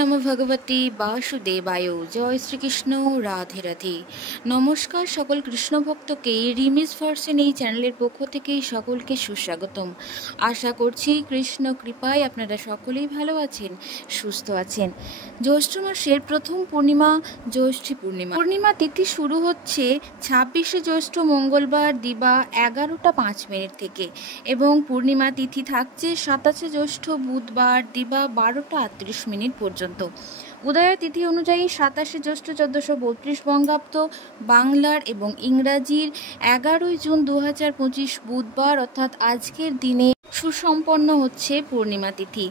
নমো ভগবতী বাসুদেবায়। জয় শ্রীকৃষ্ণ। রাধে রাধে। নমস্কার সকল কৃষ্ণ ভক্তকে রিমিস ভার্সন এই চ্যানেলের পক্ষ থেকে সকলকে সুস্বাগতম। আশা করছি কৃষ্ণ কৃপায় আপনারা সকলেই ভালো আছেন, সুস্থ আছেন। জ্যৈষ্ঠ মাসের প্রথম পূর্ণিমা জ্যৈষ্ঠী পূর্ণিমা। পূর্ণিমা তিথি শুরু হচ্ছে 26শে জ্যৈষ্ঠ মঙ্গলবার দিবা 11:05 থেকে এবং পূর্ণিমা তিথি থাকছে 27শে জ্যৈষ্ঠ বুধবার দিবা 12:38 পর্যন্ত। উদয় তিথি অনুযায়ী 27শে জ্যৈষ্ঠ 1432 বঙ্গাব্দ বাংলার এবং ইংরাজির 11ই জুন 2025 বুধবার অর্থাৎ আজকের দিনে সুসম্পন্ন হচ্ছে পূর্ণিমা তিথি।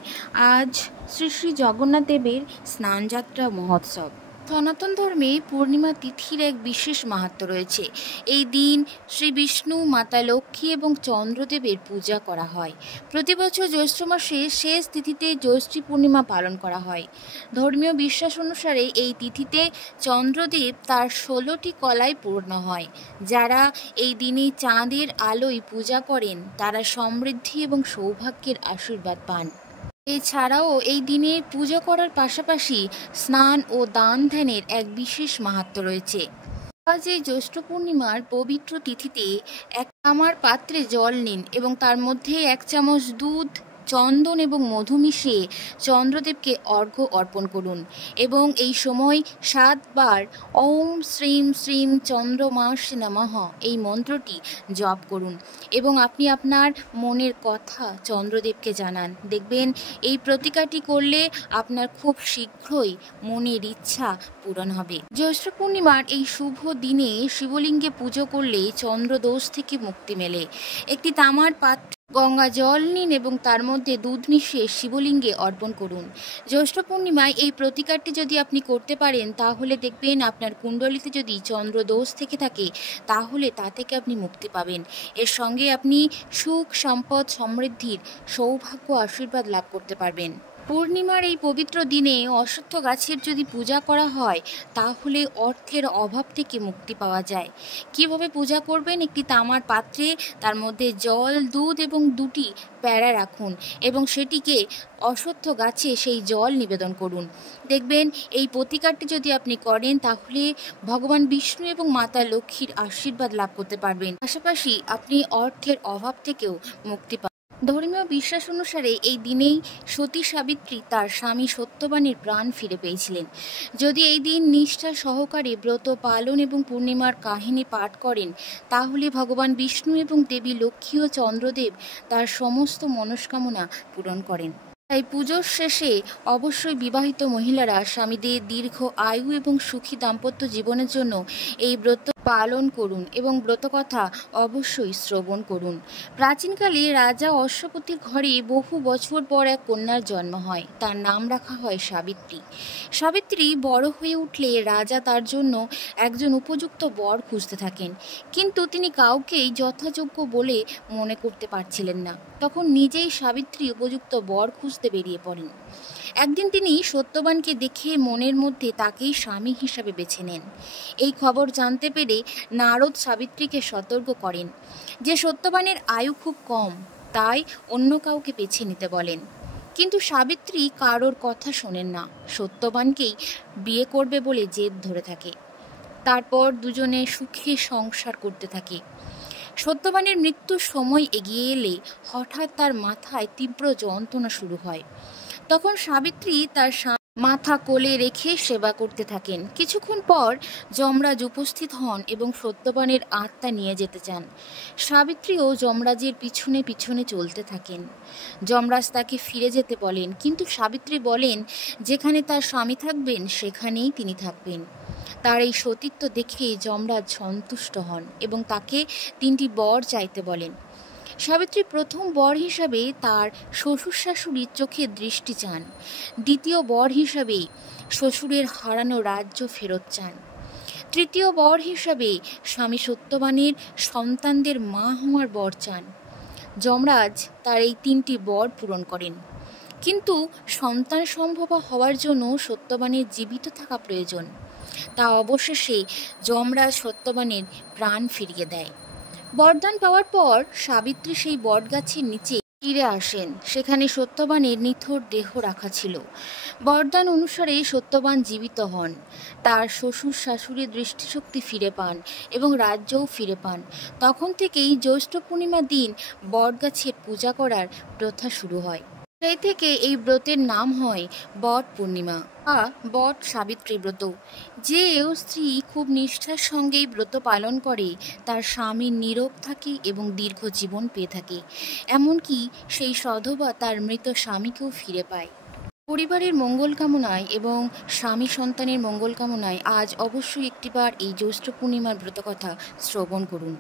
আজ শ্রী শ্রী জগন্নাথ দেবের স্নানযাত্রা মহোৎসব। সনাতন ধর্মে পূর্ণিমা তিথির এক বিশেষ মাহাত্ম্য রয়েছে। এই দিন শ্রী বিষ্ণু, মাতা লক্ষ্মী এবং চন্দ্রদেবের পূজা করা হয়। প্রতি বছর জ্যৈষ্ঠ মাসে শেষ তিথিতে জ্যৈষ্ঠী পূর্ণিমা পালন করা হয়। ধর্মীয় বিশ্বাস অনুসারে এই তিথিতে চন্দ্রদেব তার 16টি কলায় পূর্ণ হয়। যারা এই দিনে চাঁদের আলোয় পূজা করেন তারা সমৃদ্ধি এবং সৌভাগ্যের আশীর্বাদ পান। এছাড়াও এই দিনে পূজা করার পাশাপাশি স্নান ও দান ধ্যানের এক বিশেষ মাহাত্ম্য রয়েছে। আজ এই জ্যৈষ্ঠ পূর্ণিমার পবিত্র তিথিতে এক তামার পাত্রে জল নিন এবং তার মধ্যে 1 চামচ দুধ, চন্দন এবং মধু মিশিয়ে চন্দ্রদেবকে অর্ঘ্য অর্পণ করুন এবং এই সময় 7 বার ওম শ্রীম শ্রীম চন্দ্রমাসে নমঃ এই মন্ত্রটি জপ করুন এবং আপনি আপনার মনের কথা চন্দ্রদেবকে জানান। দেখবেন এই প্রতিকারটি করলে আপনার খুব শীঘ্রই মনের ইচ্ছা পূরণ হবে। জ্যৈষ্ঠ পূর্ণিমার এই শুভ দিনে শিবলিঙ্গে পুজো করলে চন্দ্রদোষ থেকে মুক্তি মেলে। একটি তামার পাত্র গঙ্গা জল নিন এবং তার মধ্যে দুধ মিশিয়ে শিবলিঙ্গে অর্পণ করুন। জ্যৈষ্ঠ পূর্ণিমায় এই প্রতিকারটি যদি আপনি করতে পারেন তাহলে দেখবেন আপনার কুণ্ডলিতে যদি চন্দ্রদোষ থেকে থাকে তাহলে তা থেকে আপনি মুক্তি পাবেন। এর সঙ্গে আপনি সুখ, সম্পদ, সমৃদ্ধির সৌভাগ্য আশীর্বাদ লাভ করতে পারবেন। পূর্ণিমার এই পবিত্র দিনে অশ্বত্থ গাছের যদি পূজা করা হয় তাহলে অর্থের অভাব থেকে মুক্তি পাওয়া যায়। কিভাবে পূজা করবেন? একটি তামার পাত্রে তার মধ্যে জল, দুধ এবং 2টি প্যারা রাখুন এবং সেটিকে অশ্বত্থ গাছে সেই জল নিবেদন করুন। দেখবেন এই প্রতিকারটি যদি আপনি করেন তাহলে ভগবান বিষ্ণু এবং মাতা লক্ষ্মীর আশীর্বাদ লাভ করতে পারবেন। পাশাপাশি আপনি অর্থের অভাব থেকেও মুক্তি পাবেন। ধর্মীয় বিশ্বাস অনুসারে এই দিনেই সতী সাবিত্রী তার স্বামী সত্যবানের প্রাণ ফিরে পেয়েছিলেন। যদি এই দিন নিষ্ঠা সহকারে ব্রত পালন এবং পূর্ণিমার কাহিনী পাঠ করেন তাহলে ভগবান বিষ্ণু এবং দেবী লক্ষ্মী ও চন্দ্রদেব তার সমস্ত মনস্কামনা পূরণ করেন। তাই পুজোর শেষে অবশ্যই বিবাহিত মহিলারা স্বামীদের দীর্ঘ আয়ু এবং সুখী দাম্পত্য জীবনের জন্য এই ব্রত পালন করুন এবং ব্রতকথা অবশ্যই শ্রবণ করুন। প্রাচীনকালে রাজা অশ্বপতির ঘরে বহু বছর পর এক কন্যার জন্ম হয়। তার নাম রাখা হয় সাবিত্রী। সাবিত্রী বড় হয়ে উঠলে রাজা তার জন্য একজন উপযুক্ত বর খুঁজতে থাকেন, কিন্তু তিনি কাউকেই যথাযোগ্য বলে মনে করতে পারছিলেন না। তখন নিজেই সাবিত্রী উপযুক্ত বর খুঁজতে বেরিয়ে পড়েন। একদিন তিনি সত্যবানকে দেখে মনের মধ্যে তাকেই স্বামী হিসাবে বেছে নেন। এই খবর জানতে পেরে নারদ সাবিত্রীকে সতর্ক করেন যে সত্যবানের আয়ু খুব কম, তাই অন্য কাউকে বেছে নিতে বলেন। কিন্তু সাবিত্রী কারোর কথা শোনেন না, সত্যবানকেই বিয়ে করবে বলে জেদ ধরে থাকে। তারপর দুজনে সুখে সংসার করতে থাকে। সত্যবানের মৃত্যুর সময় এগিয়ে এলে হঠাৎ তার মাথায় তীব্র যন্ত্রণা শুরু হয়। তখন সাবিত্রী তার মাথা কোলে রেখে সেবা করতে থাকেন। কিছুক্ষণ পর যমরাজ উপস্থিত হন এবং সত্যবানের আত্মা নিয়ে যেতে চান। সাবিত্রীও যমরাজের পিছনে পিছনে চলতে থাকেন। যমরাজ তাকে ফিরে যেতে বলেন, কিন্তু সাবিত্রী বলেন যেখানে তার স্বামী থাকবেন সেখানেই তিনি থাকবেন। তার এই সতীত্ব দেখে যমরাজ সন্তুষ্ট হন এবং তাকে 3টি বর চাইতে বলেন। সাবিত্রী প্রথম বর হিসাবে তার শ্বশুর শাশুড়ির চোখে দৃষ্টি চান। দ্বিতীয় বর হিসাবে শ্বশুরের হারানো রাজ্য ফেরত চান। তৃতীয় বর হিসাবে স্বামী সত্যবানের সন্তানদের মা হওয়ার বর চান। যমরাজ তার এই 3টি বর পূরণ করেন, কিন্তু সন্তান সম্ভবা হওয়ার জন্য সত্যবানের জীবিত থাকা প্রয়োজন। তা অবশেষে যমরাজ সত্যবানের প্রাণ ফিরিয়ে দেয়। বরদান পাওয়ার পর সাবিত্রী সেই বটগাছের নিচে ফিরে আসেন। সেখানে সত্যবানের নিথর দেহ রাখা ছিল। বরদান অনুসারে সত্যবান জীবিত হন। তার শ্বশুর শাশুড়ির দৃষ্টিশক্তি ফিরে পান এবং রাজ্যও ফিরে পান। তখন থেকেই জ্যৈষ্ঠ পূর্ণিমার দিন বটগাছের পূজা করার প্রথা শুরু হয়। সেই থেকে এই ব্রতের নাম হয় বট পূর্ণিমা বা বট সাবিত্রী ব্রত। যেও স্ত্রী খুব নিষ্ঠার সঙ্গে এই ব্রত পালন করে তার স্বামী নীরোগ থাকে এবং দীর্ঘ জীবন পেয়ে থাকে। এমনকি সেই সধবা তার মৃত স্বামীকেও ফিরে পায়। পরিবারের মঙ্গল কামনায় এবং স্বামী সন্তানের মঙ্গল কামনায় আজ অবশ্যই একটিবার এই জ্যৈষ্ঠ পূর্ণিমার ব্রতকথা শ্রবণ করুন।